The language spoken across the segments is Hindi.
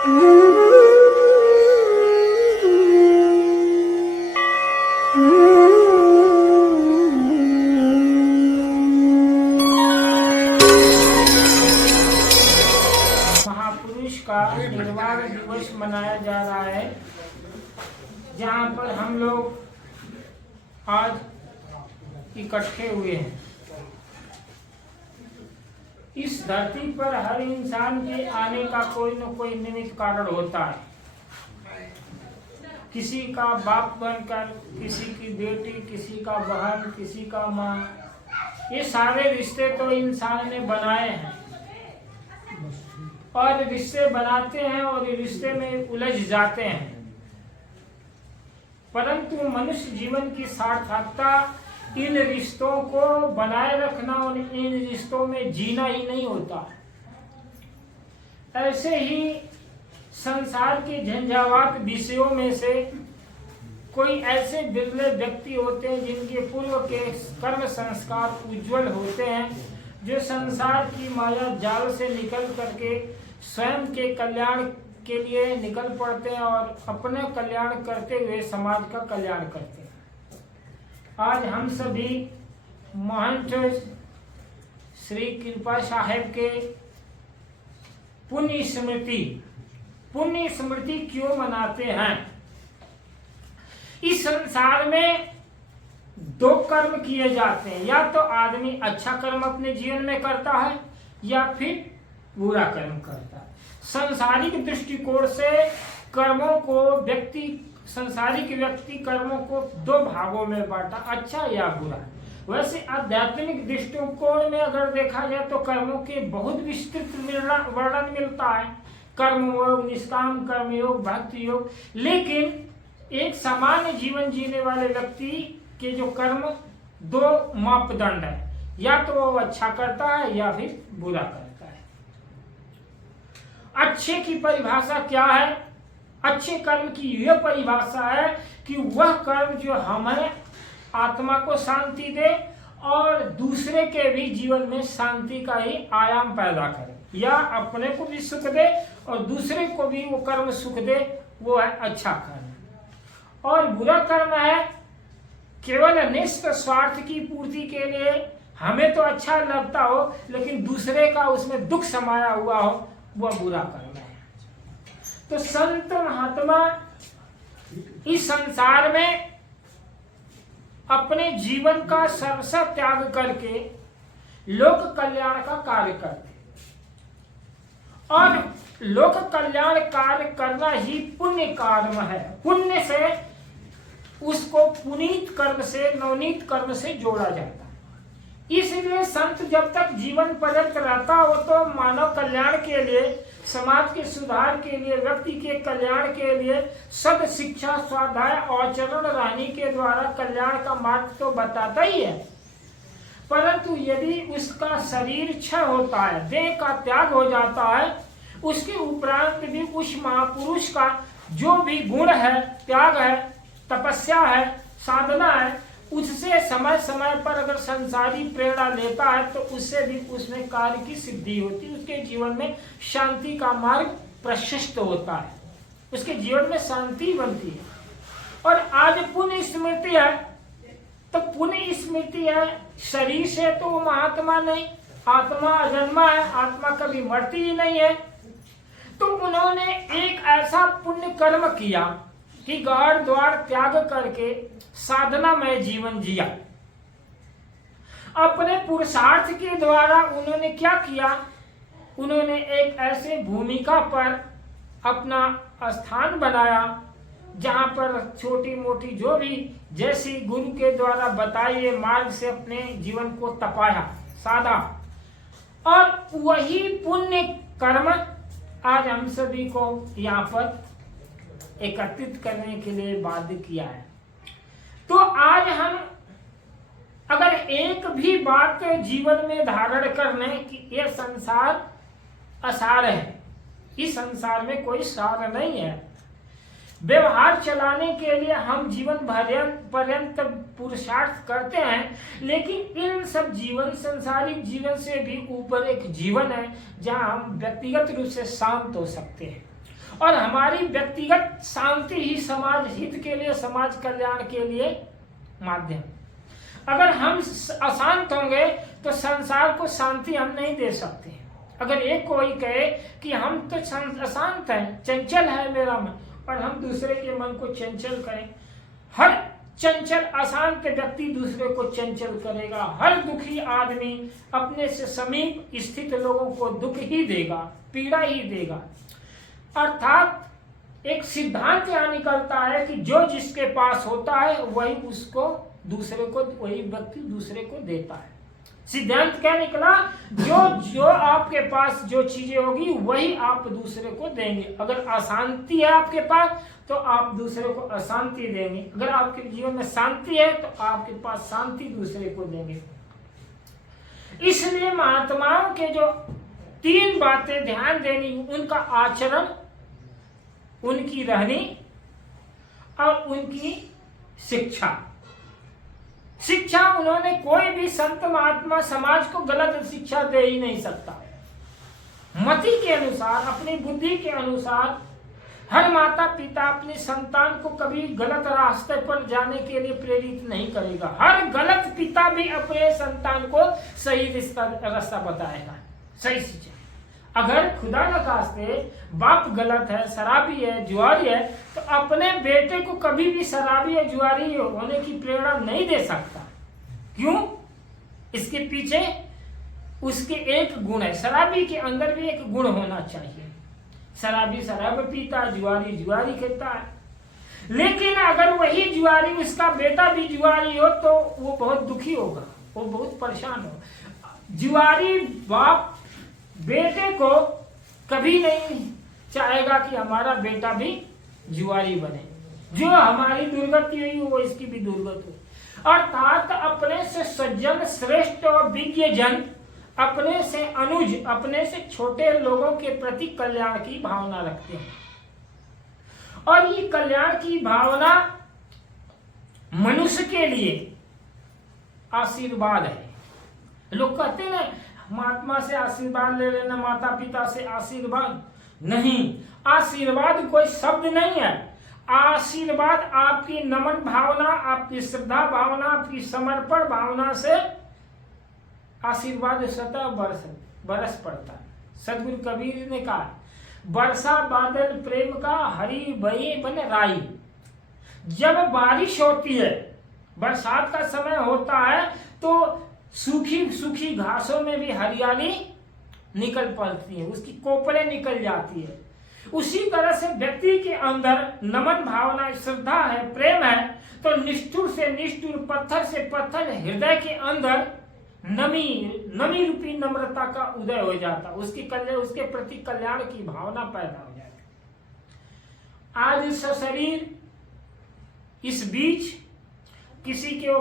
महापुरुष का निर्वाण दिवस मनाया जा रहा है, जहाँ पर हम लोग आज इकट्ठे हुए हैं। इस धरती पर हर इंसान के आने का कोई न कोई निमित्त कारण होता है। किसी का बाप बनकर, किसी की बेटी, किसी का बहन, किसी का माँ, ये सारे रिश्ते तो इंसान ने बनाए हैं और रिश्ते बनाते हैं और रिश्ते में उलझ जाते हैं। परंतु मनुष्य जीवन की सार्थकता इन रिश्तों को बनाए रखना और इन रिश्तों में जीना ही नहीं होता। ऐसे ही संसार के झंझावात विषयों में से कोई ऐसे बिरले व्यक्ति होते हैं जिनके पूर्व के कर्म संस्कार उज्जवल होते हैं, जो संसार की माया जाल से निकल करके स्वयं के कल्याण के लिए निकल पड़ते हैं और अपने कल्याण करते हुए समाज का कल्याण करते हैं। आज हम सभी महंत श्री कृपा साहेब के पुण्य स्मृति क्यों मनाते हैं? इस संसार में दो कर्म किए जाते हैं, या तो आदमी अच्छा कर्म अपने जीवन में करता है या फिर बुरा कर्म करता है। सांसारिक दृष्टिकोण से कर्मों को संसारिक व्यक्ति कर्मों को दो भागों में बांटा, अच्छा या बुरा। वैसे आध्यात्मिक दृष्टिकोण में अगर देखा जाए तो कर्मों के बहुत विस्तृत वर्णन मिलता है, कर्म योग, निष्काम कर्म योग, भक्ति योग। लेकिन एक सामान्य जीवन जीने वाले व्यक्ति के जो कर्म दो मापदंड है, या तो वो अच्छा करता है या फिर बुरा करता है। अच्छे की परिभाषा क्या है? अच्छे कर्म की यह परिभाषा है कि वह कर्म जो हमें आत्मा को शांति दे और दूसरे के भी जीवन में शांति का ही आयाम पैदा करे, या अपने को भी सुख दे और दूसरे को भी वो कर्म सुख दे, वो है अच्छा कर्म। और बुरा कर्म है केवल निष्ठ स्वार्थ की पूर्ति के लिए, हमें तो अच्छा लगता हो लेकिन दूसरे का उसमें दुख समाया हुआ हो, वह बुरा कर्म है। तो संत महात्मा इस संसार में अपने जीवन का सर्वस्व त्याग करके लोक कल्याण का कार्य करते, और लोक कल्याण कार्य करना ही पुण्य कर्म है। पुण्य से उसको पुनीत कर्म से, नवनीत कर्म से जोड़ा जाता है। इसलिए संत जब तक जीवन पर्यंत रहता हो तो मानव कल्याण के लिए, समाज के सुधार के लिए, व्यक्ति के कल्याण के लिए सद शिक्षा, स्वाध्याय और आचरण रहने के द्वारा कल्याण का मार्ग तो बताता ही है। परंतु यदि उसका शरीर क्षय होता है, देह का त्याग हो जाता है, उसके उपरांत भी उस महापुरुष का जो भी गुण है, त्याग है, तपस्या है, साधना है, उससे समय समय पर अगर संसारी प्रेरणा लेता है तो उससे भी उसमें कार्य की सिद्धि होती है, उसके जीवन में शांति का मार्ग प्रशस्त होता है, उसके जीवन में शांति बनती है। और आज पुण्य स्मृति है, तो पुण्य स्मृति है, शरीर से तो वो महात्मा नहीं, आत्मा अजन्मा है, आत्मा कभी मरती ही नहीं है। तो उन्होंने एक ऐसा पुण्य कर्म किया कि घर द्वार त्याग करके साधनामय जीवन जिया। अपने पुरुषार्थ के द्वारा उन्होंने क्या किया? उन्होंने एक ऐसे भूमिका पर अपना स्थान बनाया जहां पर छोटी मोटी जो भी जैसी गुरु के द्वारा बताए मार्ग से अपने जीवन को तपाया, साधा, और वही पुण्य कर्म आज हम सभी को यहाँ पर एकत्रित करने के लिए बाध्य किया है। तो आज हम अगर एक भी बात जीवन में धारण कर लें कि यह संसार असार है, इस संसार में कोई सार नहीं है, व्यवहार चलाने के लिए हम जीवन पर्यंत पुरुषार्थ करते हैं, लेकिन इन सब जीवन, संसारिक जीवन से भी ऊपर एक जीवन है जहां हम व्यक्तिगत रूप से शांत हो सकते हैं। और हमारी व्यक्तिगत शांति ही समाज हित के लिए, समाज कल्याण के लिए माध्यम। अगर हम अशांत होंगे तो संसार को शांति हम नहीं दे सकते। अगर एक कोई कहे कि हम तो अशांत हैं, चंचल है मेरा मन, और हम दूसरे के मन को चंचल करें, हर चंचल अशांत व्यक्ति दूसरे को चंचल करेगा। हर दुखी आदमी अपने से समीप स्थित लोगों को दुख ही देगा, पीड़ा ही देगा। अर्थात एक सिद्धांत यहाँ निकलता है कि जो जिसके पास होता है वही उसको दूसरे को, वही व्यक्ति दूसरे को देता है। सिद्धांत क्या निकला? जो आपके पास जो चीजें होगी वही आप दूसरे को देंगे। अगर अशांति है आपके पास तो आप दूसरे को अशांति देंगे, अगर आपके जीवन में शांति है तो आपके पास शांति दूसरे को देंगे। इसलिए महात्माओं के जो 3 बातें ध्यान देनी, उनका आचरण, उनकी रहनी और उनकी शिक्षा। शिक्षा, उन्होंने कोई भी संत महात्मा समाज को गलत शिक्षा दे ही नहीं सकता। मति के अनुसार, अपनी बुद्धि के अनुसार हर माता पिता अपने संतान को कभी गलत रास्ते पर जाने के लिए प्रेरित नहीं करेगा। हर गलत पिता भी अपने संतान को सही रास्ता बताएगा, सही शिक्षा। अगर खुदा न खास्ते बाप गलत है, शराबी है, जुआरी है, तो अपने बेटे को कभी भी शराबी या जुआरी होने की प्रेरणा नहीं दे सकता। क्यों? इसके पीछे उसके एक गुण है। शराबी के अंदर भी एक गुण होना चाहिए। शराबी शराब पीता, जुआरी जुआरी कहता है। लेकिन अगर वही जुआरी, उसका बेटा भी जुआरी हो तो वो बहुत दुखी होगा, वो बहुत परेशान होगा। जुआरी बाप बेटे को कभी नहीं चाहेगा कि हमारा बेटा भी जुआरी बने। जो हमारी दुर्गति हुई वो इसकी भी दुर्गति हो। अर्थात अपने से सज्जन, श्रेष्ठ और विज्ञ जन अपने से अनुज, अपने से छोटे लोगों के प्रति कल्याण की भावना रखते हैं। और ये कल्याण की भावना मनुष्य के लिए आशीर्वाद है। लोग कहते हैं ना, महात्मा से आशीर्वाद ले लेना, माता पिता से आशीर्वाद नहीं। आशीर्वाद कोई शब्द नहीं है। आशीर्वाद आपकी नमन भावना, आपकी श्रद्धा भावना, आपकी समर्पण भावना से आशीर्वाद स्वतः बरस पड़ता है। सदगुरु कबीर ने कहा, वर्षा बादल प्रेम का, हरी बही बन राई। जब बारिश होती है, बरसात का समय होता है, तो सूखी सूखी घासों में भी हरियाली निकल पड़ती है, उसकी कोपलें निकल जाती है। उसी तरह से व्यक्ति के अंदर नमन भावना, श्रद्धा है, प्रेम है, तो निष्ठुर से निष्ठुर, पत्थर से पत्थर हृदय के अंदर नमी रूपी नम्रता का उदय हो जाता, उसके प्रति कल्याण की भावना पैदा हो जाती। आज सशरीर इस बीच किसी के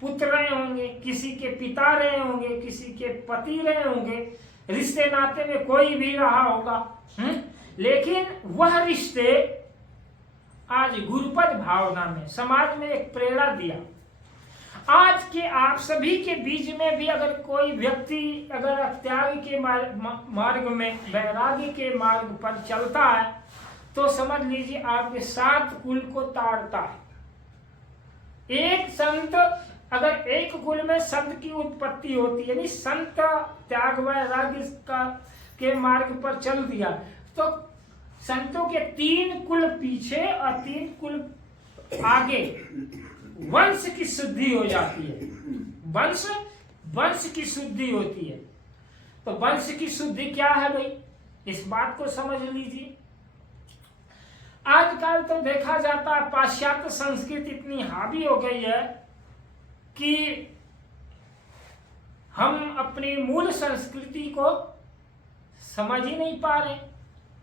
पुत्र रहे होंगे, किसी के पिता रहे होंगे, किसी के पति रहे होंगे, रिश्ते नाते में कोई भी रहा होगा, लेकिन वह रिश्ते आज गुरुपद भावना में समाज में एक प्रेरणा दिया। आज के आप सभी के बीच में भी अगर कोई व्यक्ति अगर त्याग के मार्ग में, वैराग्य के मार्ग पर चलता है, तो समझ लीजिए आपके 7 कुल को ताड़ता है। एक संत, अगर एक कुल में संत की उत्पत्ति होती है, यानी संत त्याग वैराग्य के मार्ग पर चल दिया, तो संतों के 3 कुल पीछे और 3 कुल आगे वंश की शुद्धि हो जाती है। वंश की शुद्धि होती है। तो वंश की शुद्धि क्या है भाई, इस बात को समझ लीजिए। आजकल तो देखा जाता है पाश्चात्य संस्कृति इतनी हावी हो गई है कि हम अपनी मूल संस्कृति को समझ ही नहीं पा रहे।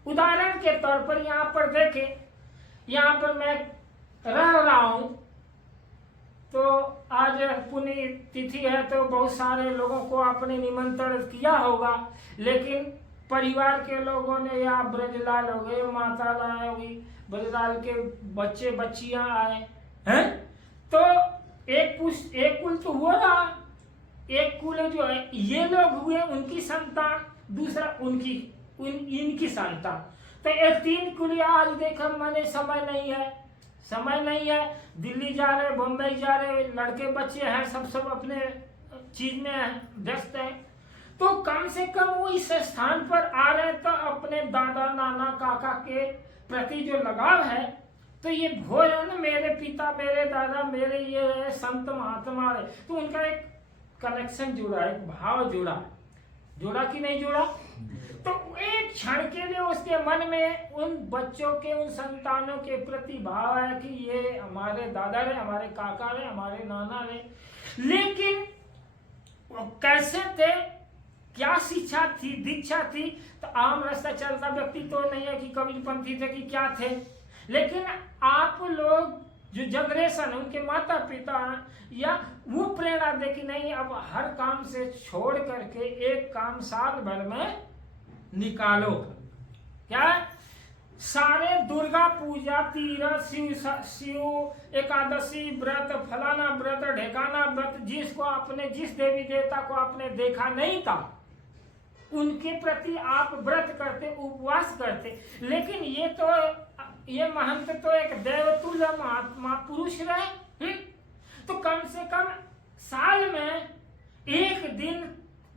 उदाहरण के तौर पर यहाँ पर देखें, यहाँ पर मैं रह रहा हूं, तो आज पुण्य तिथि है तो बहुत सारे लोगों को आपने निमंत्रण किया होगा, लेकिन परिवार के लोगों ने, या ब्रजलाल हो गए, माता लाल होगी, ब्रजलाल के बच्चे बच्चियां आए हैं, तो एक कुल तो हुआ रहा। एक कुल जो है ये लोग हुए, उनकी संतान, दूसरा इनकी संतान। तो ये 3 कुलिया आज देखो मैंने समय नहीं है, दिल्ली जा रहे, बम्बई जा रहे, लड़के बच्चे हैं, सब अपने चीज में व्यस्त है। तो कम से कम वो इस स्थान पर आ रहे तो अपने दादा नाना काका के प्रति जो लगाव है, तो ये भोजन मेरे पिता मेरे दादा मेरे ये संत महात्मा है, तो उनका एक कनेक्शन जुड़ा, एक भाव जुड़ा कि नहीं जुड़ा। तो एक क्षण के लिए उसके मन में उन बच्चों के, उन संतानों के प्रति भाव है कि ये हमारे दादा रहे, हमारे काका रहे, हमारे नाना रहे। लेकिन वो कैसे थे, क्या शिक्षा थी, दीक्षा थी, तो आम रास्ता चलता व्यक्ति तो नहीं है कि कबीरपंथी थे कि क्या थे। लेकिन आप लोग जो जनरेशन, उनके माता पिता या वो प्रेरणा दे कि नहीं, अब हर काम से छोड़ करके एक काम साल भर में निकालो। क्या? सारे दुर्गा पूजा, तीरथ, शिव एकादशी व्रत, फलाना व्रत, ढेकाना व्रत, जिसको आपने, जिस देवी देवता को आपने देखा नहीं था, उनके प्रति आप व्रत करते, उपवास करते। लेकिन ये महंत तो एक देवतुल्य महात्मा पुरुष रहे। तो कम से कम साल में एक दिन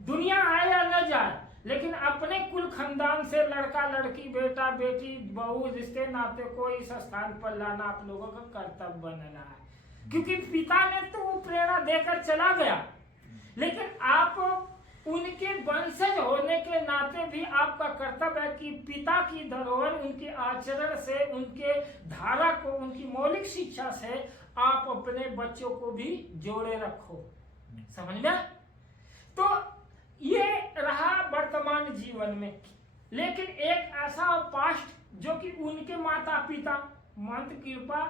दुनिया आए या न जाए, लेकिन अपने कुल खानदान से लड़का लड़की, बेटा बेटी, बहू, रिश्ते नाते को इस स्थान पर लाना आप लोगों का कर्तव्य बन रहा है। क्योंकि पिता ने तो वो प्रेरणा देकर चला गया, लेकिन आप उनके वंशज होने के नाते भी आपका कर्तव्य है कि पिता की धरोहर, उनके आचरण से, उनके धारा को, उनकी मौलिक शिक्षा से आप अपने बच्चों को भी जोड़े रखो। समझ में? तो ये रहा वर्तमान जीवन में। लेकिन एक ऐसा पास्ट जो कि उनके माता पिता, मंत कृपा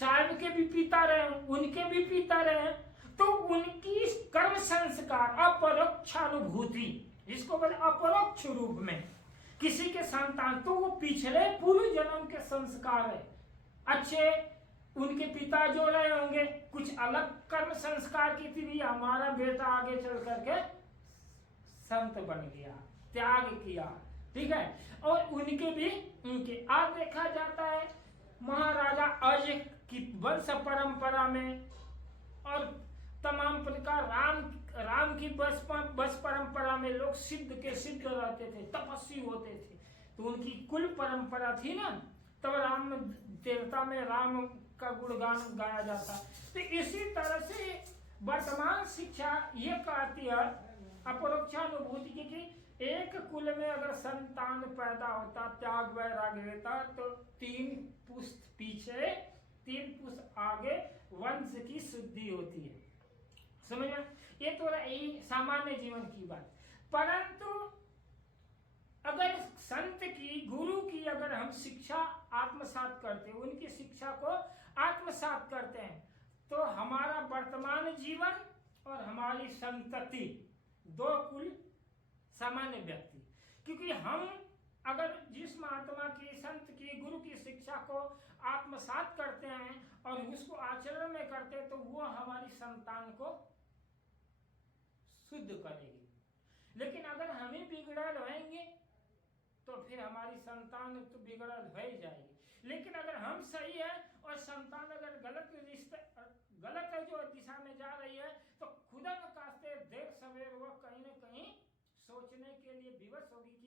साहब के भी पिता रहे, उनके भी पिता रहे, तो उनकी कर्म संस्कार, अपरोक्षानुभूति, जिसको बोले अपरोक्ष रूप में किसी के संतान, तो वो पिछले पूर्व जन्म के संस्कार है। अच्छे उनके पिता जो रहे होंगे, कुछ अलग कर्म संस्कार की थी, हमारा बेटा आगे चल करके संत बन गया, त्याग किया, ठीक है। और उनके आज देखा जाता है महाराजा अज की वंश परंपरा में, और तमाम प्रकार राम की बस परंपरा में लोग सिद्ध रहते थे, तपस्वी होते थे, तो उनकी कुल परंपरा थी ना, तब राम देवता में राम का गुणगान गाया जाता। तो इसी तरह से वर्तमान शिक्षा ये कहती है अपरोक्षानुभूति की, कि एक कुल में अगर संतान पैदा होता, त्याग वैराग्यता, तो 3 पुस्त पीछे 3 पुस्त आगे वंश की शुद्धि होती है। समझ में? ये तो यही सामान्य जीवन की बात। परंतु अगर संत की, गुरु की अगर हम शिक्षा आत्मसात करते, उनकी शिक्षा को आत्मसात करते हैं, तो हमारा वर्तमान जीवन और हमारी संतति, 2 कुल सामान्य व्यक्ति, क्योंकि हम अगर जिस महात्मा की, संत की, गुरु की शिक्षा को आत्मसात करते हैं और उसको आचरण में करते हैं, तो वो हमारी संतान को शुद्ध करेगी। लेकिन अगर हम ही बिगड़ल रहेंगे तो फिर हमारी संतान तो बिगड़ल हो ही जाएगी। लेकिन अगर हम सही है और संतान अगर गलत जो दिशा में जा रही है, तो खुदा न खास्ते देर सवेर वो कहीं न कहीं सोचने के लिए विवश होगी